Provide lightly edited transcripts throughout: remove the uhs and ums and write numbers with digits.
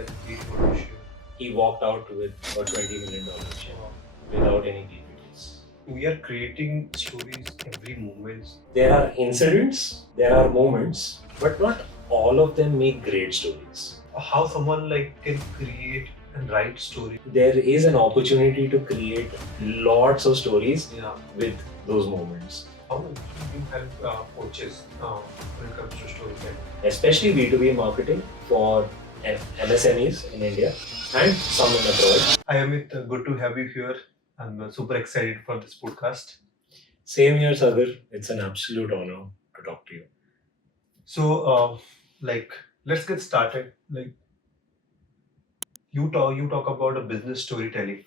that you want to share? He walked out with a $20 million check without any PPTs. We are creating stories every moment. There are incidents, there are moments, but not all of them make great stories. How someone like can create and write story. There is an opportunity to create lots of stories Yeah. with those moments, How you help coaches when it comes to storytelling? especially B2B marketing for MSMEs in India and some in abroad. Hi Amit, good to have you here. I'm super excited for this podcast. Same here, Sagar. It's an absolute honor to talk to you. So, like, let's get started. Like, you talk about a business storytelling.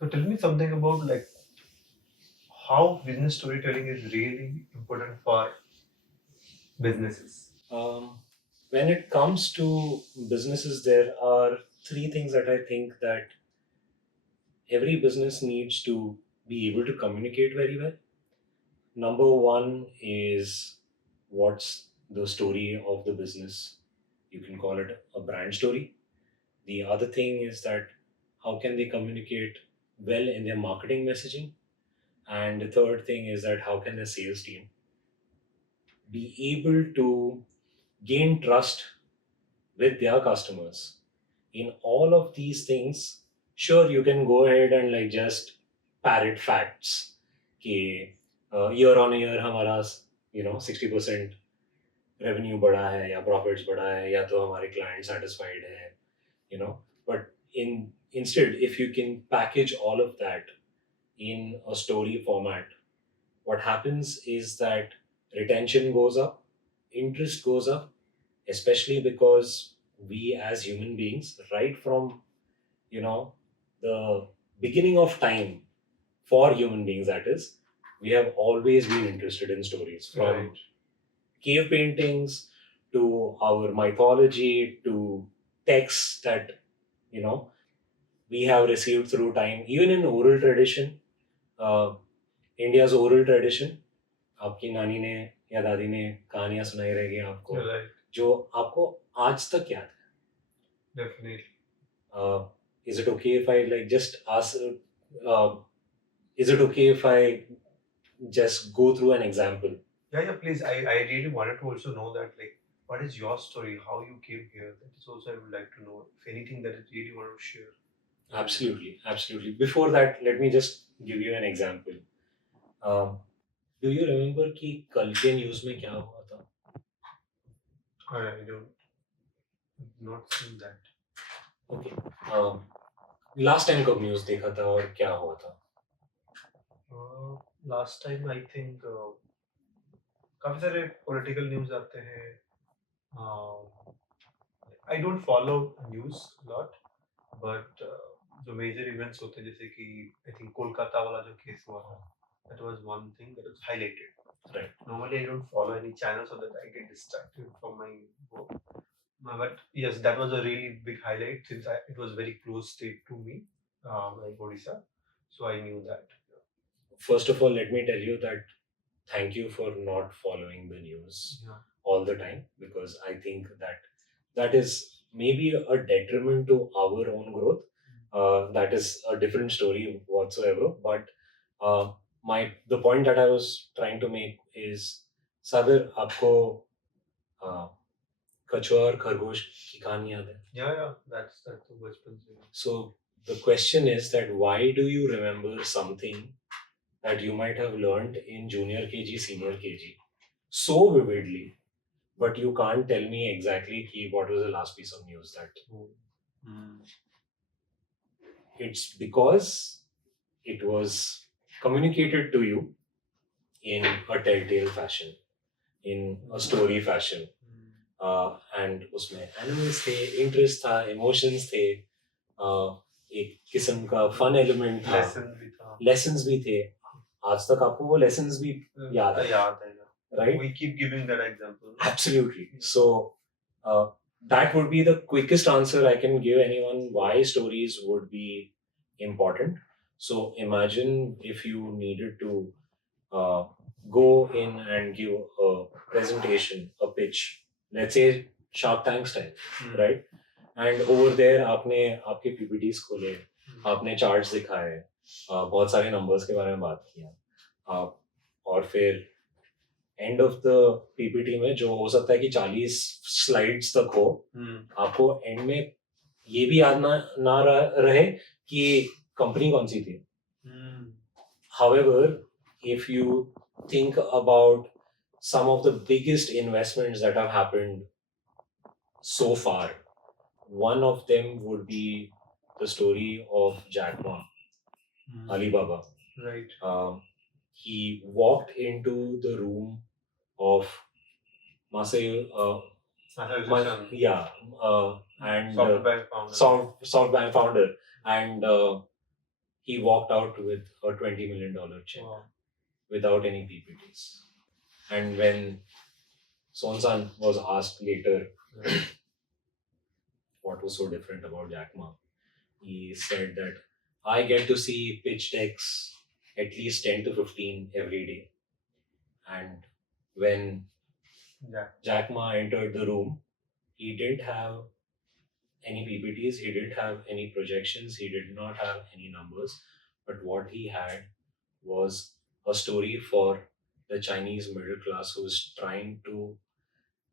So, tell me something about like how business storytelling is really important for businesses. When it comes to businesses, there are three things that I think that every business needs to be able to communicate very well. Number one is what's the story of the business. You can call it a brand story. The other thing is that how can they communicate well in their marketing messaging. And the third thing is that how can the sales team be able to gain trust with their customers. In all of these things, sure, you can go ahead and like just parrot facts कि year on year हमारा 60% revenue बढ़ा है या profits बढ़ा है या तो हमारे client satisfied है, you know. But instead, if you can package all of that in a story format, what happens is that retention goes up, interest goes up, especially because we as human beings, right from you know the beginning of time, for human beings that is, we have always been interested in stories, from Right. cave paintings to our mythology to texts that you know we have received through time, even in oral tradition. uh, India's oral tradition, आपकी नानी ने या दादी ने कहानियां सुनाई रहेगी आपको, Right. जो आपको आज तक याद है. Definitely. Is it okay if I like just ask? Uh, is it okay if I just go through an example? Yeah, please. I really wanted to also know that, like, what is your story? How you came here? That is also I would like to know. If anything that you really want to share. Absolutely, absolutely. Before that, let me just give you an example. Um, do you remember कि कल के news में क्या हुआ था? I don't not seen that. Okay. Last time कब news देखा था और क्या हुआ था? Last time I think काफी सारे political news आते हैं. I don't follow news a lot, but जो major events होते हैं जैसे कि I think कोलकाता वाला जो case हुआ था, that was one thing that was highlighted. Right. Normally I don't follow any channels so that I get distracted from my work. But yes, that was a really big highlight since it was very close state to me, like Odisha. So I knew that. First of all, let me tell you that thank you for not following the news Yeah. all the time, because I think that that is maybe a detriment to our own growth. That is a different story whatsoever. But my the point that I was trying to make is, सागर आपको कछुआ और खरगोश की कहानी याद है? Yeah, that's the बचपन से. So the question is that why do you remember something that you might have learned in junior KG, senior KG so vividly, but you can't tell me exactly what was the last piece of news that. It's because it was communicated to you in a telltale fashion, in a story fashion. And उसमें animals थे, interest था, emotions थे, एक किस्म का fun element था, lessons भी थे. आज तक आपको वो लेसन्स भी याद है? Right? We keep giving that example. Absolutely. So that would be the quickest answer I can give anyone why stories would be important. So imagine if you needed to go in and give a presentation, a pitch, let's say Shark Tank style, right? And over there आपने आपके PPTs खोले, आपने charts दिखाए, बहुत सारे numbers के बारे में बात किया आप, और फिर एंड ऑफ द पीपीटी में जो हो सकता है कि 40 स्लाइड्स तक हो, आपको एंड में ये भी याद ना रहे कि कंपनी कौन सी थी. However, if you think about some of the biggest investments that have happened so far, one of them would be the story of Jack Ma, Alibaba. Right. He walked into the room of Masayoshi and SoftBank founder. SoftBank founder, and he walked out with a $20 million check. Wow. Without any PPTs. And when Son was asked later what was so different about Jack Ma, he said that I get to see pitch decks at least 10 to 15 every day. And when Jack Ma entered the room, he didn't have any PPTs, he didn't have any projections, he did not have any numbers, but what he had was a story for the Chinese middle class who's trying to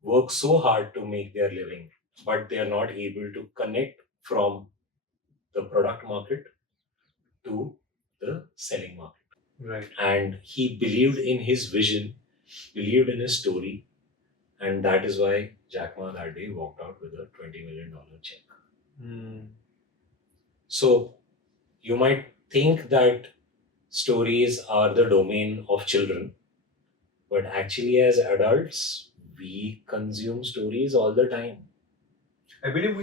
work so hard to make their living, but they are not able to connect from the product market to the selling market. Right. And he believed in his vision, believed in his story, and that is why Jack Ma that day walked out with a $20 million check. So you might think that stories are the domain of children, but actually as adults we consume stories all the time. I believe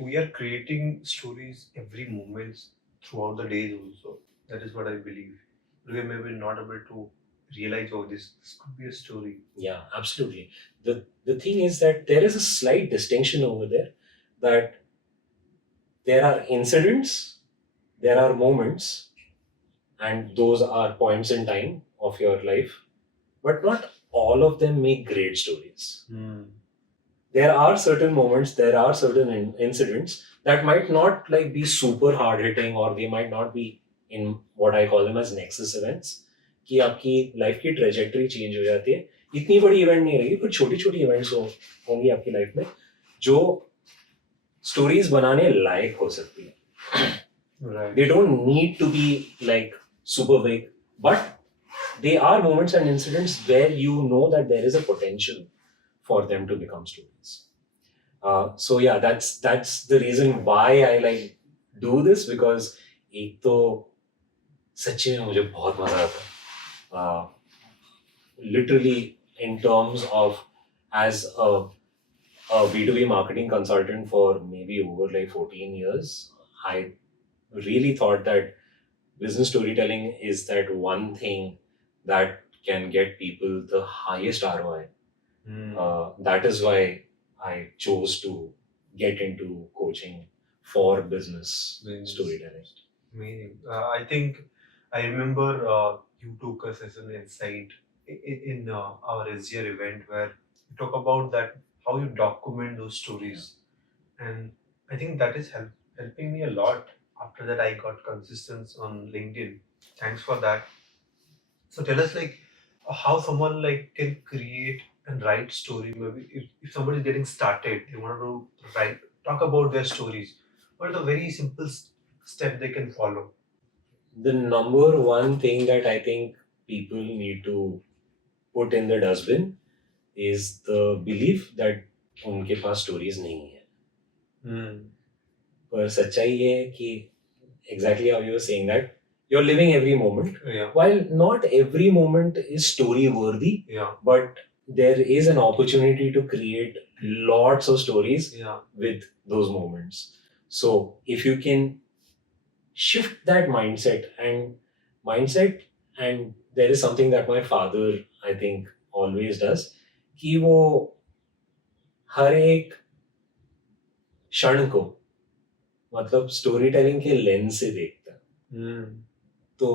we are creating stories every moment throughout the days also. That is what I believe. We are maybe not able to realize, oh, this could be a story. Yeah, absolutely. The thing is that there is a slight distinction over there, that there are incidents, there are moments, and those are points in time of your life, but not all of them make great stories. There are certain moments, there are certain incidents that might not like be super hard hitting, or they might not be in what I call them as nexus events, कि आपकी life की trajectory change हो जाती है. इतनी बड़ी event नहीं रहेगी, पर छोटी छोटी इवेंट्स होंगी आपकी लाइफ में जो स्टोरीज बनाने लायक हो सकती है. Right. They don't need to be like super big, but they are moments and incidents where you know that there is a potential for them to become stories. So yeah, that's the reason why I like do this, because एक तो सच्ची में मुझे बहुत मजा आता है. Literally in terms of as a B2B marketing consultant for maybe over like 14 years, I really thought that business storytelling is that one thing that can get people the highest ROI. That is why I chose to get into coaching for business storytelling. Amazing. I think I remember you took us as an insight in our SGR event where you talk about that how you document those stories, and I think that is helping me a lot. After that, I got consistent on LinkedIn. Thanks for that. So tell us like how someone like can create and write story. Maybe if somebody is getting started, they want to talk about their stories. What are the very simple step they can follow? The number one thing that I think people need to put in the dustbin is the belief that उनके पास stories नहीं है. पर सच्चाई ये है कि exactly how you were saying that you're living every moment. Yeah. While not every moment is story worthy, Yeah. but there is an opportunity to create lots of stories Yeah. with those moments. So if you can shift that mindset, and there is something that my father I think always does, कि वो हर एक क्षण को मतलब story telling के lens से देखता है. तो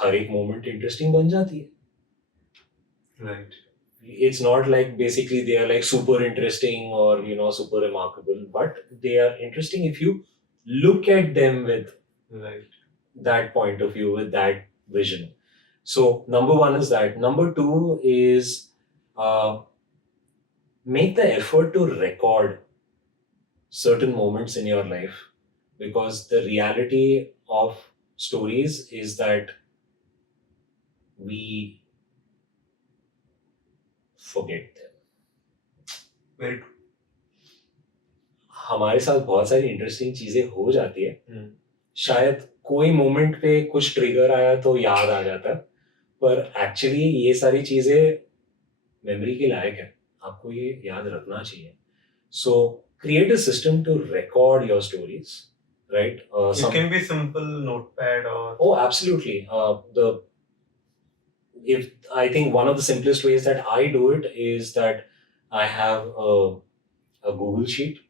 हर एक मोमेंट इंटरेस्टिंग बन जाती है. Right. it's not like basically they are like super interesting or super remarkable, but they are interesting if you look at them with Right. that point of view, with that vision. So number one is that. Number two is uh, make the effort to record certain moments in your life, because the reality of stories is that we forget them. Very true. हमारे साथ बहुत सारी interesting चीजें हो जाती है, Hmm. शायद कोई मोमेंट पे कुछ ट्रिगर आया तो याद आ जाता है, पर एक्चुअली ये सारी चीजें मेमोरी के लायक है, आपको ये याद रखना चाहिए. सो create a system to record your stories, right? It can be simple notepad or Oh, absolutely. If I think one of the simplest ways that I do it is that I have a Google sheet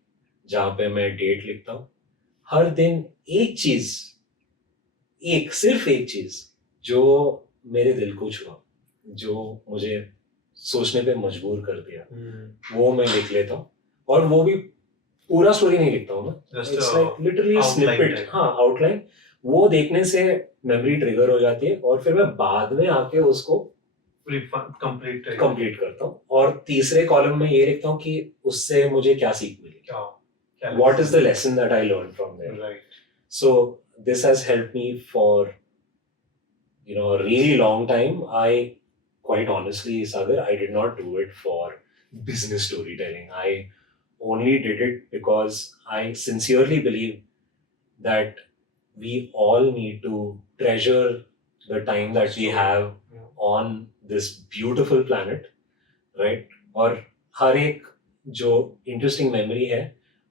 जहाँ पे मैं date लिखता हूँ. हर दिन एक चीज, सिर्फ एक चीज जो मेरे दिल को छुआ, जो मुझे सोचने पे मजबूर कर दिया, वो मैं लिख लेता हूँ. और वो भी पूरा स्टोरी नहीं लिखता हूँ मैं, just it's a like literally outline snippet. type. हाँ, आउटलाइन. वो देखने से मेमोरी ट्रिगर हो जाती है और फिर मैं बाद में आके उसको complete type. कंप्लीट करता हूँ. और तीसरे कॉलम में ये लिखता हूँ कि उससे मुझे क्या सीख मिली, क्या what is the lesson that I learned from there. Right. So this has helped me for a really long time. I quite honestly, Sagar, I did not do it for business storytelling. I only did it because I sincerely believe that we all need to treasure the time that we have on this beautiful planet, right? और हर एक जो interesting memory है,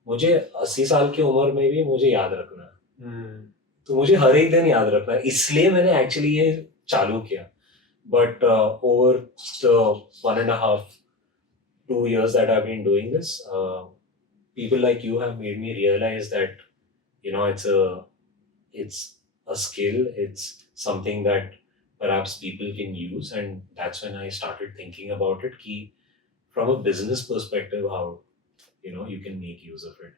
मुझे 80 साल की उम्र में भी मुझे याद रखना है. तो मुझे हर एक दिन याद रखना है, इसलिए मैंने एक्चुअली ये चालू किया. But over the 1.5-2 years that I've been doing this, people like you have made me realize that it's a skill, it's something that perhaps people can use. And that's when I started thinking about it, ki from a business perspective, how you can make use of it.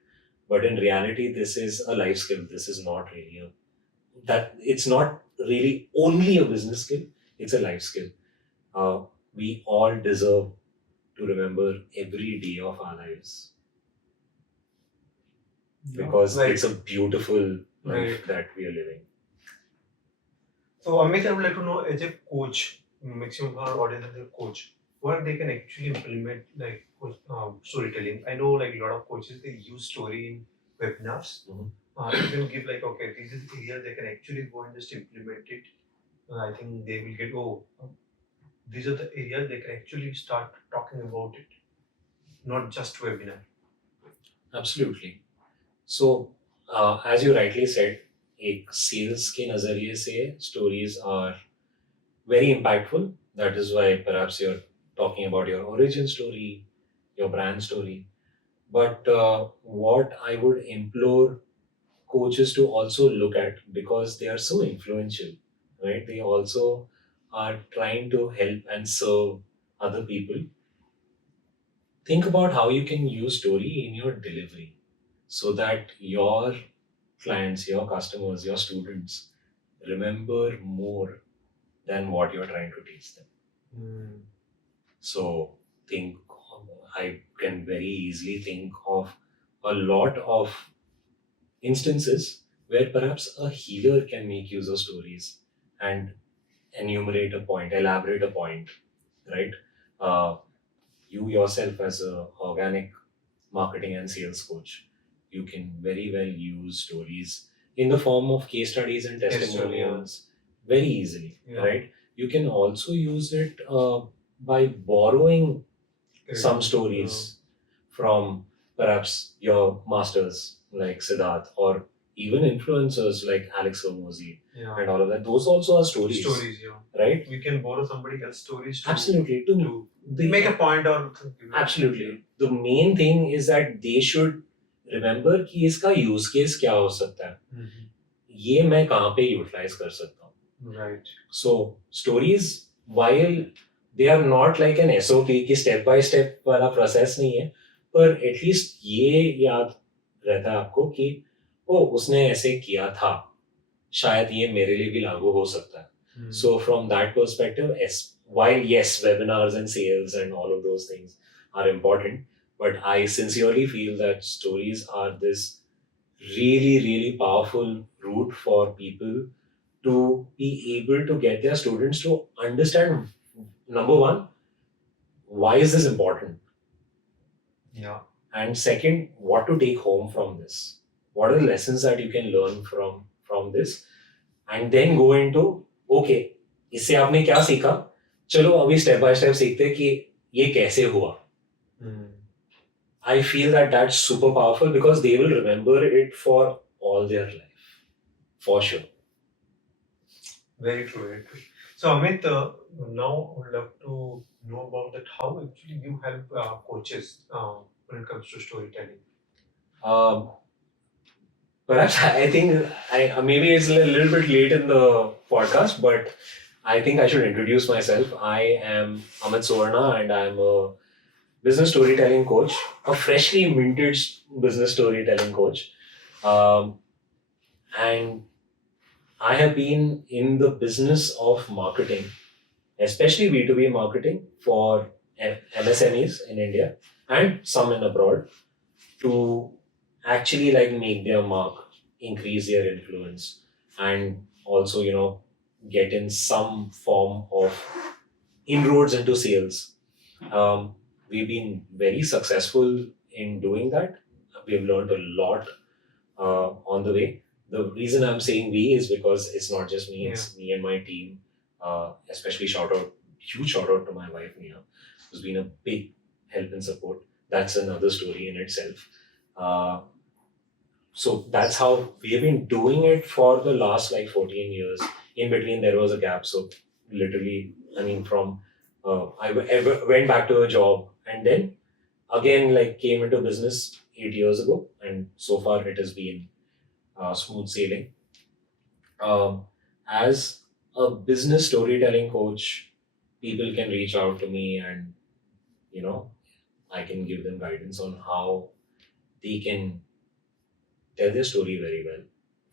But in reality, this is a life skill. This is not really it's not really only a business skill, it's a life skill. We all deserve to remember every day of our lives, because Right. it's a beautiful life Right. that we are living. So Amit, I would like to know, as a coach, maximum of our audience as a coach, what they can actually implement like storytelling. I know like a lot of coaches, they use story in webinars. Mhm. You can give like, okay, this is area they can actually go and just implement it. I think they will get, these are the areas they can actually start talking about it, not just webinar. Absolutely. So as you rightly said, एक sales के नजरिए से stories are very impactful. That is why perhaps you're talking about your origin story, your brand story. But what I would implore coaches to also look at, because they are so influential, right? They also are trying to help and serve other people. Think about how you can use story in your delivery so that your clients, your customers, your students remember more than what you're trying to teach them. So I can very easily think of a lot of instances where perhaps a healer can make use of stories and enumerate a point, elaborate a point, right? You yourself as a organic marketing and sales coach, you can very well use stories in the form of case studies and testimonials very easily, right? You can also use it by borrowing some stories from perhaps your masters like Siddharth, or even influencers like Alex Hormozy and all of that. Those also are stories, right? We can borrow somebody else's stories to, absolutely, to make a point or something. Absolutely. The main thing is that they should remember कि इसका use case क्या हो सकता है, ये मैं कहाँ पे utilize कर सकता हूँ. Right. So stories, while they are not like an SOP कि step by step वाला process नहीं है, पर at least ये याद रहता है आपको कि ओ उसने ऐसे किया था, शायद ये मेरे लिए भी लागू हो सकता है. So from that perspective, while yes, webinars and sales and all of those things are important, but I sincerely feel that stories are this really, really powerful route for people to be able to get their students to understand, number one, why is this important? Yeah. And second, what to take home from this. What are the lessons that you can learn from this? And then go into, okay, इससे आपने क्या सीखा? चलो अभी step by step सीखते हैं कि ये कैसे हुआ. I feel that that's super powerful because they will remember it for all their life, for sure. Very true, very true. So Amit, now I would love to know about that. How actually you help coaches when it comes to storytelling? Perhaps I think maybe it's a little bit late in the podcast, but I think I should introduce myself. I am Amit Suvarna and I'm a business storytelling coach, a freshly minted business storytelling coach. And I have been in the business of marketing, especially B2B marketing for MSMEs in India and some in abroad, to actually like make their mark, increase their influence, and also get in some form of inroads into sales. We've been very successful in doing that. We've learned a lot on the way. The reason I'm saying we is because it's not just me, it's me and my team. Especially huge shout out to my wife Mia, who's been a big help and support. That's another story in itself. So that's how we have been doing it for the last like 14 years. In between there was a gap. So literally, I mean, from I went back to a job and then again like came into business 8 years ago, and so far it has been smooth sailing. As a business storytelling coach, people can reach out to me and I can give them guidance on how they can tell their story very well.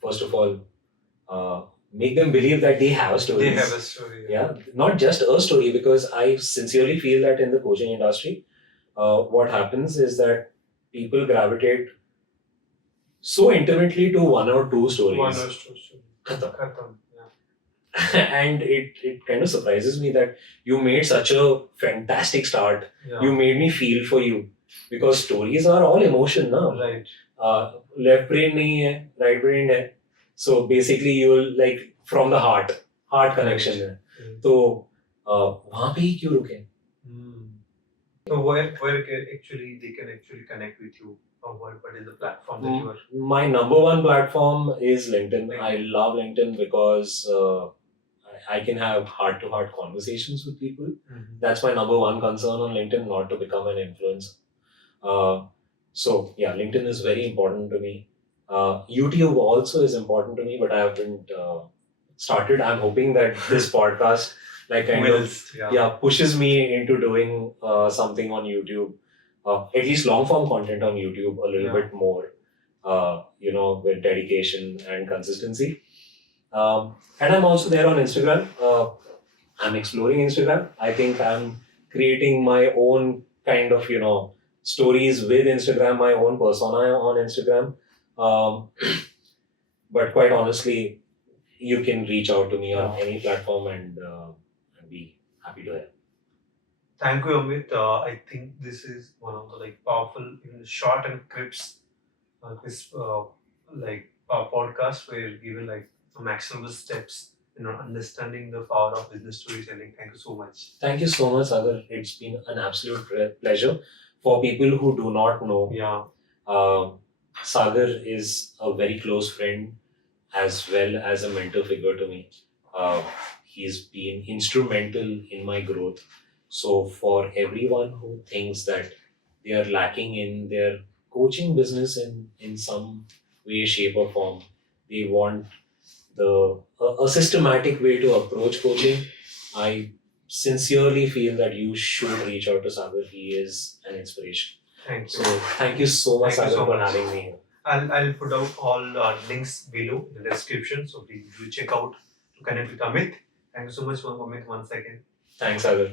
First of all, make them believe that they have a story. They have a story. Yeah, not just a story, because I sincerely feel that in the coaching industry, what happens is that people gravitate so intimately to one or two stories. One or two stories. Khatam. And it kind of surprises me that you made such a fantastic start. Yeah. You made me feel for you, because stories are all emotion, na? Right. Left brain nahi hai, right brain hai. So basically you will like from the heart connection है. तो वहाँ पे ही क्यों रुके? So where actually they can actually connect with you, or what is the platform that you are? My number one platform is LinkedIn. I love LinkedIn because I can have heart-to-heart conversations with people. That's my number one concern on LinkedIn, not to become an influencer. So yeah, LinkedIn is very important to me. YouTube also is important to me, but I haven't started. I'm hoping that this podcast pushes me into doing something on YouTube, at least long form content on YouTube a little bit more, with dedication and consistency. And I'm also there on Instagram. I'm exploring Instagram. I think I'm creating my own kind of, stories with Instagram, my own persona on Instagram. But quite honestly, you can reach out to me on any platform and I'd be happy to help. Thank you, Amit. I think this is one of the powerful, short and crisp, podcast where you're given some actionable steps, understanding the power of business storytelling. Thank you so much. Thank you so much, Sagar. It's been an absolute pleasure. For people who do not know, Sagar is a very close friend as well as a mentor figure to me. He's been instrumental in my growth. So for everyone who thinks that they are lacking in their coaching business in some way, shape or form, they want a systematic way to approach coaching, I sincerely feel that you should reach out to Sagar. He is an inspiration. Thank So you. thank you so much, Thank you Sagar, so for much. having me here. I'll put out all links below in the description, so please do check out to connect with Amit. Thank you so much for Amit once again. Thanks, Sagar.